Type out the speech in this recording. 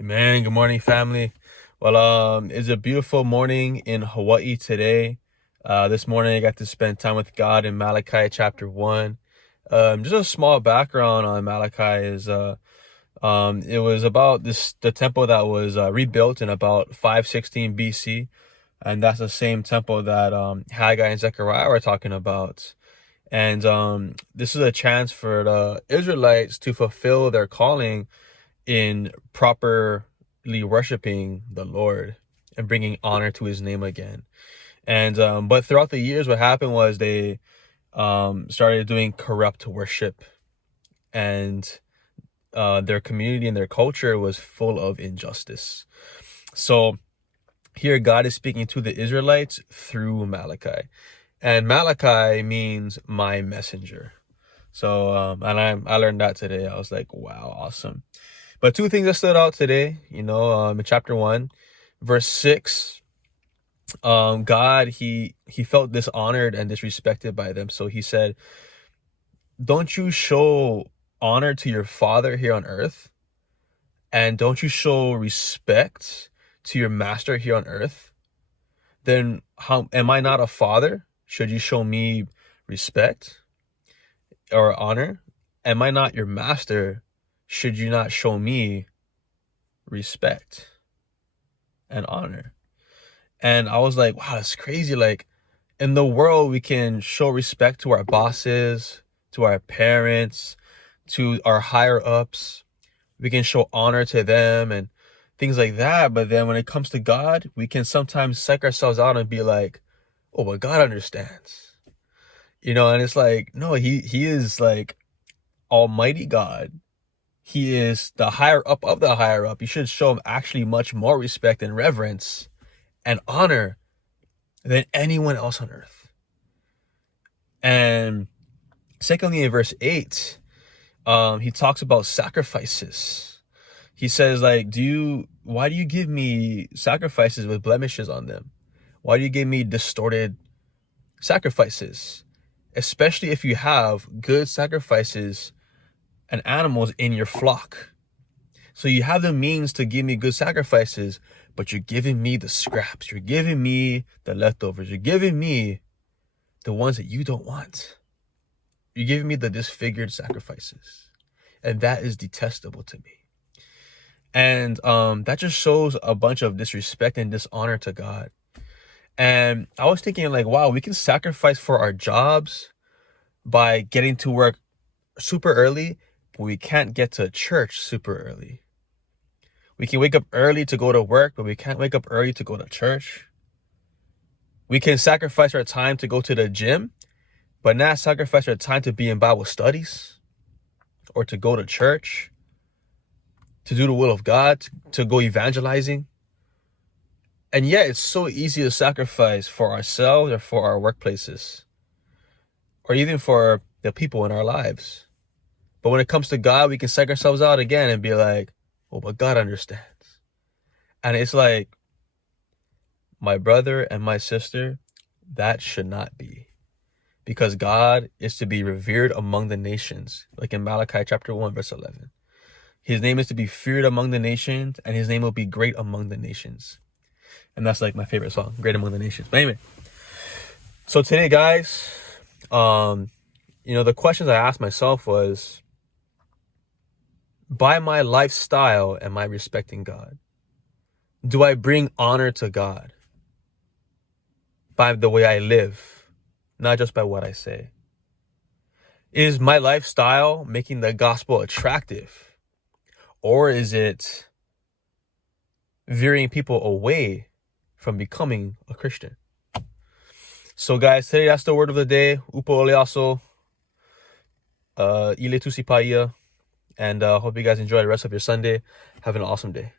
Man, good morning, family. Well, it's a beautiful morning in Hawaii today. This morning I got to spend time with God in Malachi chapter 1. Just a small background on Malachi is it was about the temple that was rebuilt in about 516 BC, and that's the same temple that Haggai and Zechariah were talking about. And this is a chance for the Israelites to fulfill their calling in properly worshiping the Lord and bringing honor to his name again. And but throughout the years, what happened was they started doing corrupt worship, and their community and their culture was full of injustice. So here God is speaking to the Israelites through Malachi, and Malachi means my messenger. So and I learned that today. I was like, wow, awesome. But two things that stood out today, in chapter 1, verse 6, God, he felt dishonored and disrespected by them. So he said, don't you show honor to your father here on earth? And don't you show respect to your master here on earth? Then how am I not a father? Should you show me respect or honor? Am I not your master? Should you not show me respect and honor? And I was like, wow, that's crazy. Like, in the world, we can show respect to our bosses, to our parents, to our higher ups. We can show honor to them and things like that. But then when it comes to God, we can sometimes psych ourselves out and be like, oh, but God understands. And it's like, no, he is like Almighty God. He is the higher up of the higher up. You should show him actually much more respect and reverence and honor than anyone else on earth. And secondly, in verse 8, he talks about sacrifices. He says, like, why do you give me sacrifices with blemishes on them? Why do you give me distorted sacrifices? Especially if you have good sacrifices and animals in your flock. So you have the means to give me good sacrifices, but you're giving me the scraps. You're giving me the leftovers. You're giving me the ones that you don't want. You're giving me the disfigured sacrifices. And that is detestable to me. And that just shows a bunch of disrespect and dishonor to God. And I was thinking, like, wow, we can sacrifice for our jobs by getting to work super early, but we can't get to church super early. We can wake up early to go to work, but we can't wake up early to go to church. We can sacrifice our time to go to the gym, but not sacrifice our time to be in Bible studies or to go to church, to do the will of God, to go evangelizing. And yet it's so easy to sacrifice for ourselves or for our workplaces or even for the people in our lives. But when it comes to God, we can psych ourselves out again and be like, oh, but God understands. And it's like, my brother and my sister, that should not be. Because God is to be revered among the nations, like in Malachi chapter 1, verse 11. His name is to be feared among the nations, and his name will be great among the nations. And that's like my favorite song, Great Among the Nations. But anyway, so today, guys, the questions I asked myself was, by my lifestyle, am I respecting God? Do I bring honor to God by the way I live, not just by what I say? Is my lifestyle making the gospel attractive? Or is it veering people away from becoming a Christian? So guys, today that's the word of the day. Upo oleaso, ile tusipaya. And hope you guys enjoy the rest of your Sunday. Have an awesome day.